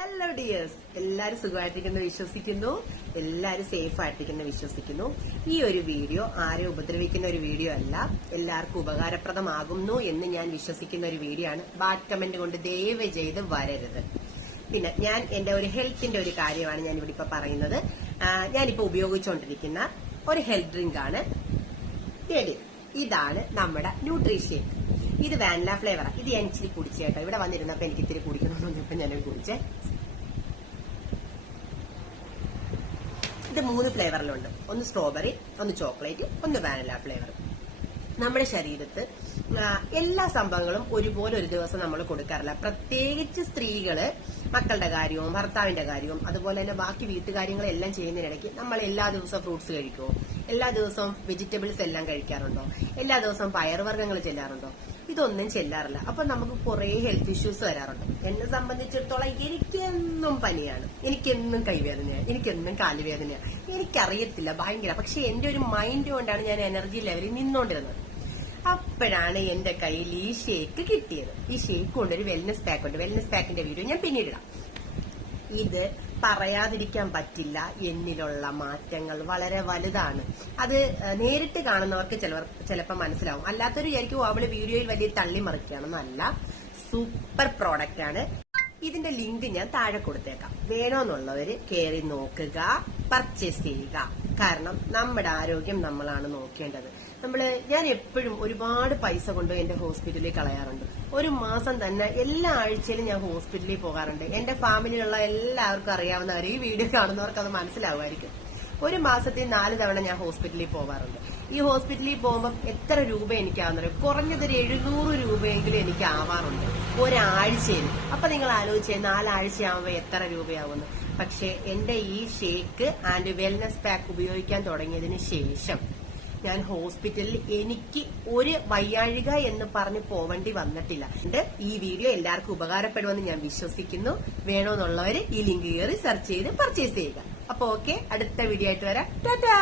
Hello dears എല്ലാരും സുഖമായിട്ടിരിക്കുന്നു വിശ്വസിക്കുന്നു. എല്ലാരും സേഫ് ആയിട്ടിരിക്കുന്നു വിശ്വസിക്കുന്നു. ഈ ഒരു വീഡിയോ ആരെ ഉപദ്രവിക്കുന്ന ഒരു വീഡിയോ അല്ല എല്ലാവർക്കും ഉപകാരപ്രദമാകുന്നു എന്ന് ഞാൻ വിശ്വസിക്കുന്ന ഒരു വീഡിയോ ആണ്. ബാഡ് കമന്റ് കൊണ്ട് ദയവ് ചെയ്ത് വരരുത്. പിന്നെ ഞാൻ എന്റെ ഒരു ഹെൽത്തിന്റെ ഒരു കാര്യമാണ് ഞാൻ ഇവിടെ ഇപ്പൊ പറയുന്നത്. ഞാനിപ്പോ ഉപയോഗിച്ചുകൊണ്ടിരിക്കുന്ന ഒരു ഹെൽത്ത് ഡ്രിങ്ക് ആണ്. ഇതാണ് നമ്മുടെ ന്യൂട്രീഷ്യൻ. ഇത് വാനില ഫ്ലേവറാണ് ഇത് ഞാൻ ഇച്ചിരി കുടിച്ചേട്ടോ ഇവിടെ വന്നിരുന്നപ്പോ എനിക്ക് ഇത്തിരി കുടിക്കണമെന്ന് തോന്നിയപ്പോ ഞാൻ കുടിച്ചേ. ഇത് മൂന്ന് ഫ്ലേവറിലുണ്ട്. ഒന്ന് സ്ട്രോബെറി ഒന്ന് ചോക്ലേറ്റ് ഒന്ന് വാനില ഫ്ലേവർ നമ്മുടെ ശരീരത്ത് എല്ലാ സംഭവങ്ങളും ഒരുപോലെ ഒരു ദിവസം നമ്മൾ കൊടുക്കാറില്ല. പ്രത്യേകിച്ച് സ്ത്രീകൾ മക്കളുടെ കാര്യവും ഭർത്താവിന്റെ കാര്യവും അതുപോലെ തന്നെ ബാക്കി വീട്ടുകാര്യങ്ങളും എല്ലാം ചെയ്യുന്നതിനിടയ്ക്ക് നമ്മൾ എല്ലാ ദിവസവും ഫ്രൂട്ട്സ് കഴിക്കുമോ എല്ലാ ദിവസവും വെജിറ്റബിൾസ് എല്ലാം കഴിക്കാറുണ്ടോ? എല്ലാ ദിവസവും പയറുവർഗങ്ങൾ ചെല്ലാറുണ്ടോ? ഇതൊന്നും ചെല്ലാറില്ല. അപ്പൊ നമുക്ക് കുറെ ഹെൽത്ത് ഇഷ്യൂസ് വരാറുണ്ട്. എന്നെ സംബന്ധിച്ചിടത്തോളം എനിക്കെന്നും പനിയാണ്. എനിക്കെന്നും കൈവേദനയാണ്. എനിക്കെന്നും കാലുവേദനയാണ്. എനിക്കറിയത്തില്ല ഭയങ്കര. പക്ഷെ എന്റെ ഒരു മൈൻഡ് കൊണ്ടാണ് ഞാൻ എനർജി ലെവലിൽ നിന്നോണ്ടിരുന്നത്. അപ്പോഴാണ് എന്റെ കയ്യിൽ ഈ ഷേക്ക് കിട്ടിയത്. ഈ ഷേക്ക് കൊണ്ട് ഒരു വെൽനസ് പാക്ക് ഉണ്ട് വെൽനസ് പാക്കിന്റെ വീഡിയോ ഞാൻ പിന്നീട് ഇടാം. ഇത് പറയാതിരിക്കാൻ പറ്റില്ല എന്നിലുള്ള മാറ്റങ്ങൾ വളരെ വലുതാണ്. അത് നേരിട്ട് കാണുന്നവർക്ക് ചിലവർ ചിലപ്പോൾ മനസ്സിലാവും. അല്ലാത്തൊരു വിചാരിക്കും "ഓ, അവൾ വീഡിയോയിൽ വലിയ തള്ളി മറിക്കുകയാണെന്നല്ല. സൂപ്പർ പ്രോഡക്റ്റ് ആണ് ഇതിന്റെ ലിങ്ക് ഞാൻ താഴെ കൊടുത്തേക്കാം. വേണമെന്നുള്ളവര് കയറി നോക്കുക. പർച്ചേസ് ചെയ്യുക. കാരണം നമ്മുടെ ആരോഗ്യം നമ്മളാണ് നോക്കേണ്ടത്. നമ്മൾ ഞാൻ എപ്പോഴും ഒരുപാട് പൈസ കൊണ്ട് എന്റെ ഹോസ്പിറ്റലിൽ കളയാറുണ്ട്. ഒരു മാസം തന്നെ എല്ലാ ആഴ്ചയിലും ഞാൻ ഹോസ്പിറ്റലിൽ പോകാറുണ്ട്. എന്റെ ഫാമിലിയിലുള്ള എല്ലാവർക്കും അറിയാവുന്നവർ ഈ വീഡിയോ കാണുന്നവർക്ക് അത് മനസ്സിലാവുമായിരിക്കും. ഒരു മാസത്തിൽ നാല് തവണ ഞാൻ ഹോസ്പിറ്റലിൽ പോവാറുണ്ട്. ഈ ഹോസ്പിറ്റലിൽ പോകുമ്പോൾ എത്ര രൂപ എനിക്കാവുന്നറിയോ കുറഞ്ഞത് ഒരു എഴുന്നൂറ് രൂപയെങ്കിലും എനിക്ക് ആവാറുണ്ട്. ഒരാഴ്ചയിൽ. അപ്പൊ നിങ്ങൾ ആലോചിച്ചേ നാലാഴ്ചയാവുമ്പോൾ എത്ര രൂപയാവുന്നു പക്ഷേ എന്റെ ഈ ഷേക്ക് ആൻഡ് വെൽനസ് പാക്ക് ഉപയോഗിക്കാൻ തുടങ്ങിയതിന് ശേഷം ഞാൻ ഹോസ്പിറ്റലിൽ എനിക്ക് ഒരു വയ്യാഴിക എന്ന് പറഞ്ഞ് പോവേണ്ടി വന്നിട്ടില്ല. ഈ വീഡിയോ എല്ലാവർക്കും ഉപകാരപ്പെടുമെന്ന് ഞാൻ വിശ്വസിക്കുന്നു. വേണമെന്നുള്ളവർ ഈ ലിങ്ക് കയറി സെർച്ച് ചെയ്ത് പർച്ചേസ് ചെയ്യുക. അപ്പൊ ഓക്കെ അടുത്ത വീഡിയോ ആയിട്ട് വരാം. ടാറ്റാ